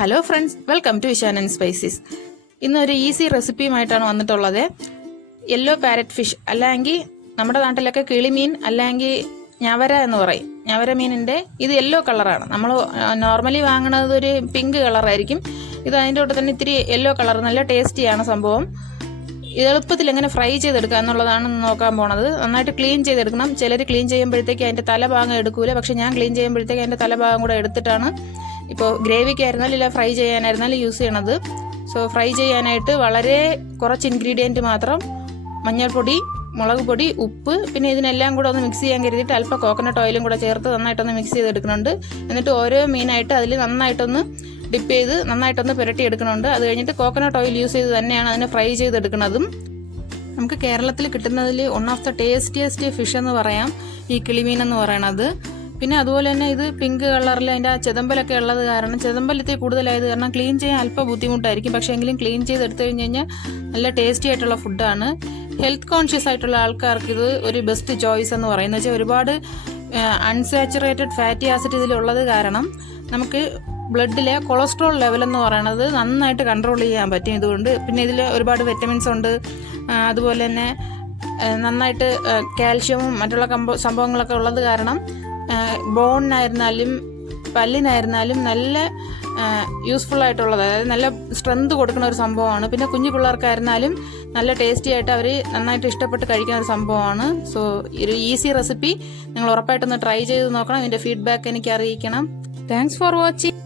Hello friends, welcome to Ishan N spices. ഇന്നൊരു easy റെസിപ്പിയുമായിട്ടാണ് വന്നിട്ടുള്ളത്. യെല്ലോ പാരറ്റ് ഫിഷ്, അല്ലെങ്കിൽ നമ്മുടെ നാട്ടിലൊക്കെ കിളിമീൻ, അല്ലെങ്കിൽ ഞവര എന്ന് പറയും. ഞവര മീനിൻ്റെ ഇത് യെല്ലോ കളറാണ്. നമ്മൾ നോർമലി വാങ്ങുന്നത് ഒരു പിങ്ക് കളറായിരിക്കും. ഇത് അതിൻ്റെ കൂടെ തന്നെ ഇത്തിരി യെല്ലോ കളർ, നല്ല ടേസ്റ്റിയാണ് സംഭവം. ഇത് എളുപ്പത്തിൽ എങ്ങനെ ഫ്രൈ ചെയ്തെടുക്കുക എന്നുള്ളതാണ് നോക്കാൻ പോണത്. നന്നായിട്ട് ക്ലീൻ ചെയ്തെടുക്കണം. ചിലർ ക്ലീൻ ചെയ്യുമ്പോഴത്തേക്ക് അതിൻ്റെ തലഭാഗം എടുക്കൂല, പക്ഷെ ഞാൻ ക്ലീൻ ചെയ്യുമ്പോഴത്തേക്ക് അതിൻ്റെ തലഭാഗം കൂടെ എടുത്തിട്ടാണ് ഇപ്പോൾ ഗ്രേവിക്കായിരുന്നാലും ഇല്ല ഫ്രൈ ചെയ്യാനായിരുന്നാലും യൂസ് ചെയ്യണത്. സോ ഫ്രൈ ചെയ്യാനായിട്ട് വളരെ കുറച്ച് ഇൻഗ്രീഡിയൻറ്റ് മാത്രം, മഞ്ഞൾപ്പൊടി, മുളക് പൊടി, ഉപ്പ്, പിന്നെ ഇതിനെല്ലാം കൂടെ ഒന്ന് മിക്സ് ചെയ്യാൻ കരുതിയിട്ട് അല്പം കോക്കനട്ട് ഓയിലും കൂടെ ചേർത്ത് നന്നായിട്ടൊന്ന് മിക്സ് ചെയ്തെടുക്കുന്നുണ്ട്. എന്നിട്ട് ഓരോ മീനായിട്ട് അതിൽ നന്നായിട്ടൊന്ന് ഡിപ്പ് ചെയ്ത് നന്നായിട്ടൊന്ന് പുരട്ടി എടുക്കുന്നുണ്ട്. അത് കഴിഞ്ഞിട്ട് കോക്കനട്ട് ഓയിൽ യൂസ് ചെയ്ത് തന്നെയാണ് അതിനെ ഫ്രൈ ചെയ്തെടുക്കുന്നതും. നമുക്ക് കേരളത്തിൽ കിട്ടുന്നതിൽ വൺ ഓഫ് ദ ടേസ്റ്റിയസ്റ്റ് ഫിഷ് എന്ന് പറയാം ഈ കിളിമീൻ എന്ന് പറയണത്. പിന്നെ അതുപോലെ തന്നെ ഇത് പിങ്ക് കളറിൽ അതിൻ്റെ ആ ചെതമ്പലൊക്കെ ഉള്ളത് കാരണം, ചെതമ്പലത്തിൽ കൂടുതലായത് കാരണം ക്ലീൻ ചെയ്യാൻ അല്പം ബുദ്ധിമുട്ടായിരിക്കും. പക്ഷേ എങ്കിലും ക്ലീൻ ചെയ്തെടുത്തു കഴിഞ്ഞ് കഴിഞ്ഞാൽ നല്ല ടേസ്റ്റി ആയിട്ടുള്ള ഫുഡാണ്. ഹെൽത്ത് കോൺഷ്യസ് ആയിട്ടുള്ള ആൾക്കാർക്ക് ഇത് ഒരു ബെസ്റ്റ് ചോയ്സ് എന്ന് പറയുന്നത് വെച്ചാൽ ഒരുപാട് അൺസാച്ചുറേറ്റഡ് ഫാറ്റി ആസിഡ് ഇതിലുള്ളത് കാരണം നമുക്ക് ബ്ലഡിലെ കൊളസ്ട്രോൾ ലെവൽ എന്ന് പറയുന്നത് നന്നായിട്ട് കൺട്രോൾ ചെയ്യാൻ പറ്റും ഇതുകൊണ്ട്. പിന്നെ ഇതിൽ ഒരുപാട് വിറ്റമിൻസ് ഉണ്ട്. അതുപോലെ തന്നെ നന്നായിട്ട് കാൽഷ്യവും മറ്റുള്ള സംഭവങ്ങളൊക്കെ ഉള്ളത് കാരണം ബോണിനായിരുന്നാലും പല്ലിനായിരുന്നാലും നല്ല യൂസ്ഫുൾ ആയിട്ടുള്ളത്, അതായത് നല്ല സ്ട്രെങ്ത് കൊടുക്കുന്ന ഒരു സംഭവമാണ്. പിന്നെ കുഞ്ഞു പിള്ളേർക്കായിരുന്നാലും നല്ല ടേസ്റ്റി ആയിട്ട് അവർ നന്നായിട്ട് ഇഷ്ടപ്പെട്ട് കഴിക്കുന്ന ഒരു സംഭവമാണ്. സോ ഒരു ഈസി റെസിപ്പി നിങ്ങൾ ഉറപ്പായിട്ടൊന്ന് ട്രൈ ചെയ്ത് നോക്കണം. ഇതിൻ്റെ ഫീഡ്ബാക്ക് എനിക്ക് അറിയിക്കണം. Thanks for watching.